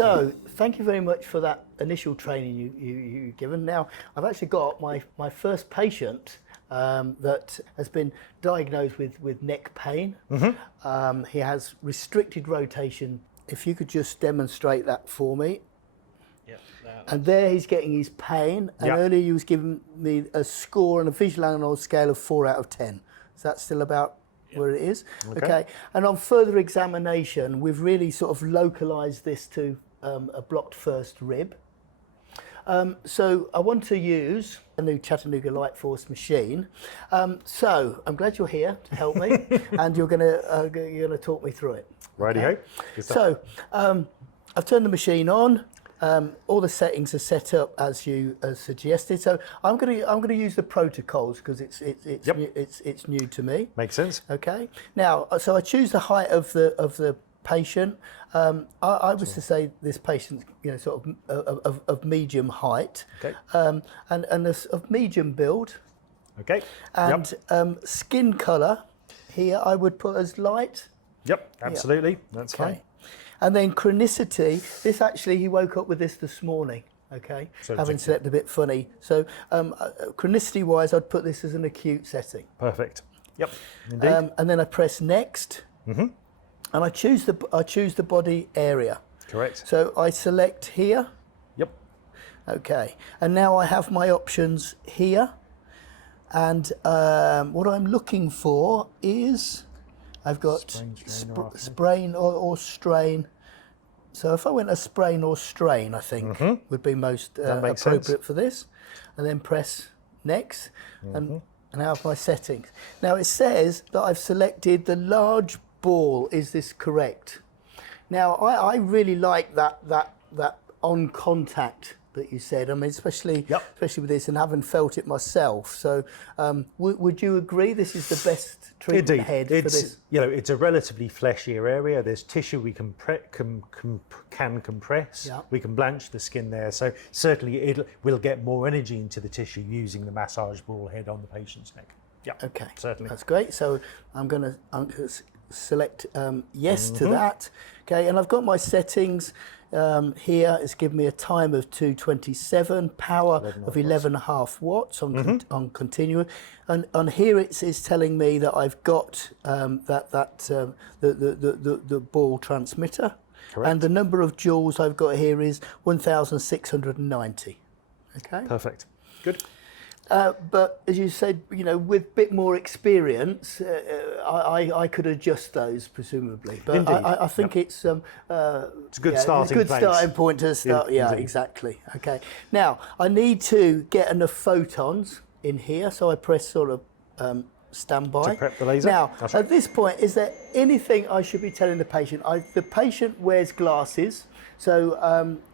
So thank you very much for that initial training you've given. Now, I've actually got my first patient that has been diagnosed with neck pain. He has restricted rotation. If you could just demonstrate that for me. Yep. And there he's getting his pain. And earlier you was giving me a score on a visual analog scale of 4 out of 10. Is that still about where it is? Okay. And on further examination, we've really sort of localized this to a blocked first rib. So I want to use a new Chattanooga LightForce machine. So I'm glad you're here to help me, and you're gonna talk me through it. Righty-ho. So I've turned the machine on. All the settings are set up as you suggested. So I'm gonna use the protocols because it's new to me. Makes sense. Okay. Now, so I choose the height of the patient. I was to say this patient, sort of medium height, and of medium build. Okay. And skin colour here I would put as light. Yep, absolutely. That's fine. And then chronicity, this actually, he woke up with this morning, so having slept a bit funny. So chronicity wise, I'd put this as an acute setting. Perfect. Yep, indeed. And then I press next, and I choose the body area. Correct. So I select here. Yep. Okay, and now I have my options here. And what I'm looking for is, I've got sprain or strain. So if I went a sprain or strain, I think would be most appropriate for this. And then press next, and I have my settings. Now it says that I've selected the large ball. Is this correct? Now I really like that on contact that you said. I mean, especially with this, and having felt it myself. So, would you agree this is the best treatment head for this? It's a relatively fleshier area. There's tissue we can compress. Yep. We can blanch the skin there. So certainly we'll get more energy into the tissue using the massage ball head on the patient's neck. Yeah. Okay. Certainly. That's great. So I'm going to select yes to that. Okay, and I've got my settings. Here it's given me a time of 227, power of 11.5 watts on continuous, and on here it's telling me that I've got the ball transmitter. Correct. And the number of joules I've got here is 1,690. Okay. Perfect. Good. But as you said, with a bit more experience, I could adjust those presumably. But I think it's a good starting place. Starting point to start. Indeed. Exactly. Okay. Now I need to get enough photons in here, so I press sort of standby. To prep the laser. Now at this point, is there anything I should be telling the patient? The patient wears glasses. So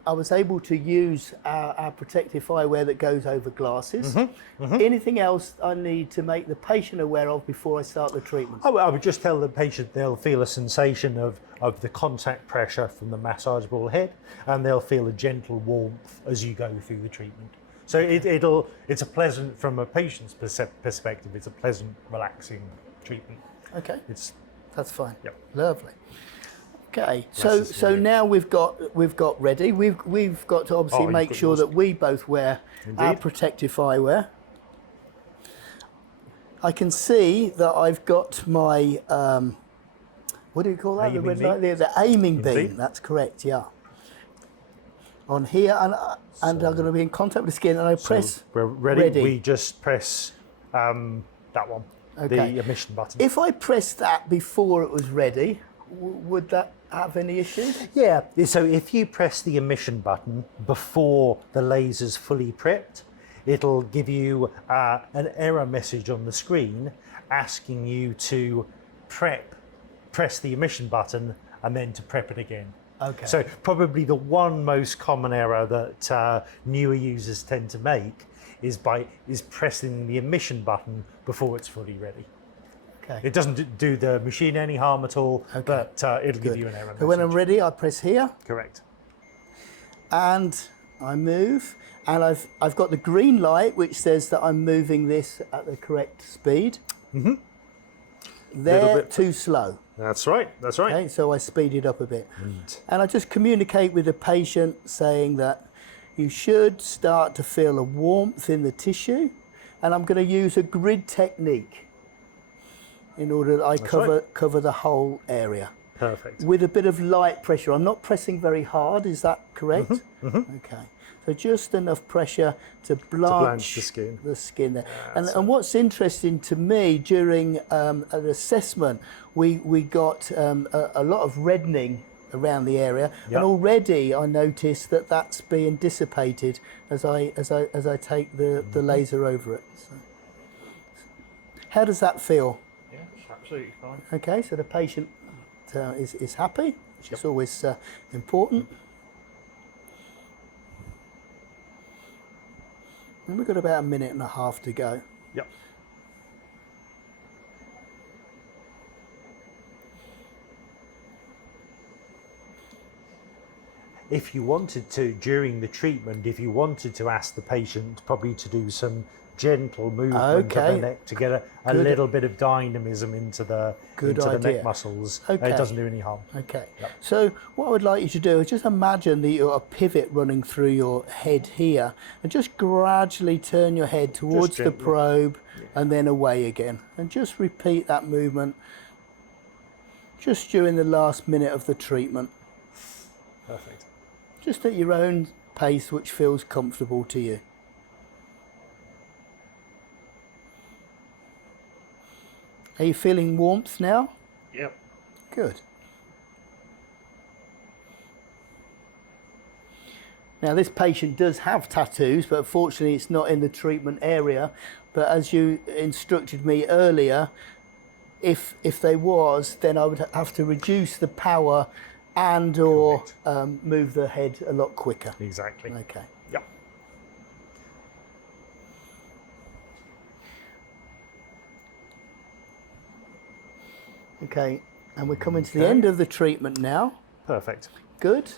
I was able to use our protective eyewear that goes over glasses. Anything else I need to make the patient aware of before I start the treatment? I would just tell the patient they'll feel a sensation of the contact pressure from the massage ball head, and they'll feel a gentle warmth as you go through the treatment. So it's a pleasant, from a patient's perspective, it's a pleasant, relaxing treatment. Okay, that's fine. Yep. Lovely. Okay, so now we've got ready. We've got to obviously make sure that we both wear our protective eyewear. I can see that I've got my what do you call that? The aiming beam. That's correct. Yeah. On here, and I'm going to be in contact with the skin, and I press. We're ready. We just press that one, the emission button. If I pressed that before it was ready, would that have any issues? Yeah, so if you press the emission button before the laser's fully prepped, it'll give you an error message on the screen asking you to press the emission button and then to prep it again. Okay. So probably the one most common error that newer users tend to make is pressing the emission button before it's fully ready. Okay. It doesn't do the machine any harm at all, but it'll give you an error message. So when I'm ready, I press here. Correct. And I move, and I've got the green light which says that I'm moving this at the correct speed. They're too slow. That's right, that's right. Okay, so I speed it up a bit. And I just communicate with the patient saying that you should start to feel a warmth in the tissue, and I'm going to use a grid technique in order that I cover the whole area. Perfect. With a bit of light pressure. I'm not pressing very hard, is that correct? Okay. So just enough pressure to blanch the skin there. And what's interesting to me, during an assessment, we got a lot of reddening around the area, and already I noticed that that's being dissipated as I take the laser over it. So, how does that feel? Yeah, it's absolutely fine. Okay, so the patient is happy, which is always important. And we've got about 1.5 minutes to go. Yep. If you wanted to, during the treatment, if you wanted to ask the patient probably to do some gentle movement of the neck to get a little bit of dynamism into the neck muscles, it doesn't do any harm. Okay. Yep. So what I would like you to do is just imagine that you've got a pivot running through your head here, and just gradually turn your head towards the probe and then away again. And just repeat that movement just during the last minute of the treatment. Perfect. Just at your own pace, which feels comfortable to you. Are you feeling warmth now? Yep. Good. Now this patient does have tattoos, but unfortunately it's not in the treatment area. But as you instructed me earlier, if there was, then I would have to reduce the power and or move the head a lot quicker. Exactly. Okay. Yep. Okay, and we're coming to the end of the treatment now. Perfect. Good.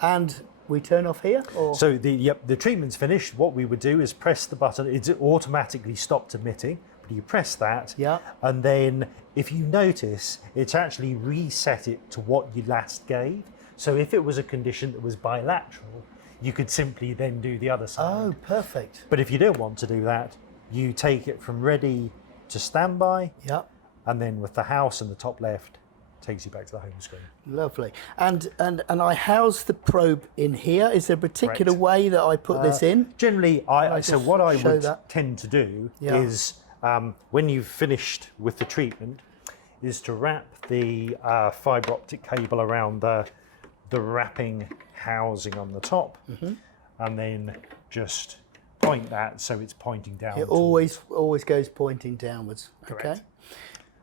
And we turn off here? Or? So the treatment's finished. What we would do is press the button. It's automatically stopped emitting. But you press that, and then if you notice, it's actually reset it to what you last gave. So if it was a condition that was bilateral, you could simply then do the other side. Oh, perfect. But if you don't want to do that, you take it from ready to standby. Yep. And then with the house in the top left, takes you back to the home screen. Lovely. And I house the probe in here. Is there a particular way that I put this in? Generally, what I would tend to do is, when you've finished with the treatment, is to wrap the fibre optic cable around the wrapping housing on the top, and then just point that so it's pointing down. It always goes pointing downwards. Correct. Okay.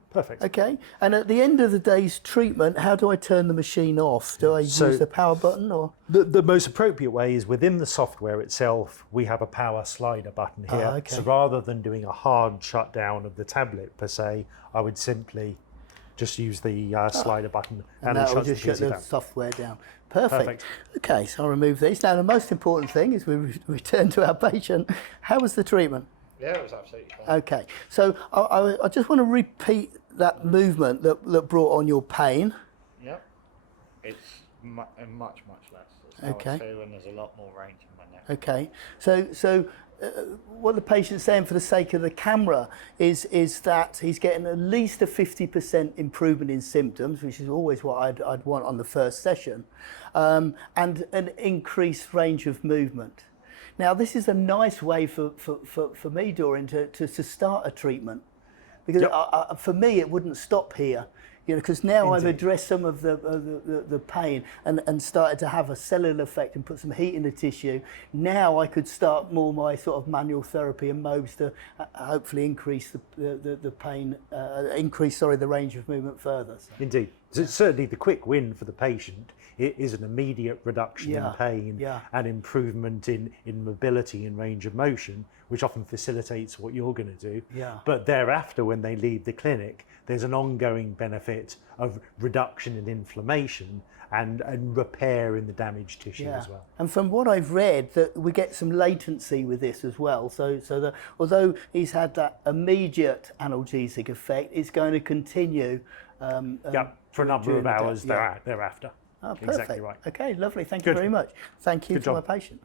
Perfect. Okay. And at the end of the day's treatment, how do I turn the machine off? Do I use the power button or? The most appropriate way is within the software itself, we have a power slider button here. Okay. So rather than doing a hard shutdown of the tablet per se, I would simply just use the slider button and that will just shut the software down. Perfect. Okay, so I'll remove these. Now the most important thing is we return to our patient. How was the treatment? Yeah, it was absolutely fine. Okay, so I just want to repeat that movement that brought on your pain. Yep. It's much less. It's how I feel, and there's a lot more range in my neck. Okay, so what the patient's saying for the sake of the camera is that he's getting at least a 50% improvement in symptoms, which is always what I'd want on the first session, and an increased range of movement. Now, this is a nice way for me, Dorian, to start a treatment, because for me it wouldn't stop here, because now I've addressed some of the pain and started to have a cellular effect and put some heat in the tissue. Now I could start more my sort of manual therapy and mobs to hopefully increase the pain, the range of movement further. So. Indeed. So certainly the quick win for the patient is an immediate reduction in pain and improvement in mobility and range of motion, which often facilitates what you're going to do. Yeah. But thereafter, when they leave the clinic, there's an ongoing benefit of reduction in inflammation and repair in the damaged tissue as well. And from what I've read, that we get some latency with this as well. So that although he's had that immediate analgesic effect, it's going to continue. For a number of hours thereafter. Oh, perfect. Exactly right. Okay, lovely. Thank you very much. Thank you Good to my job. patient.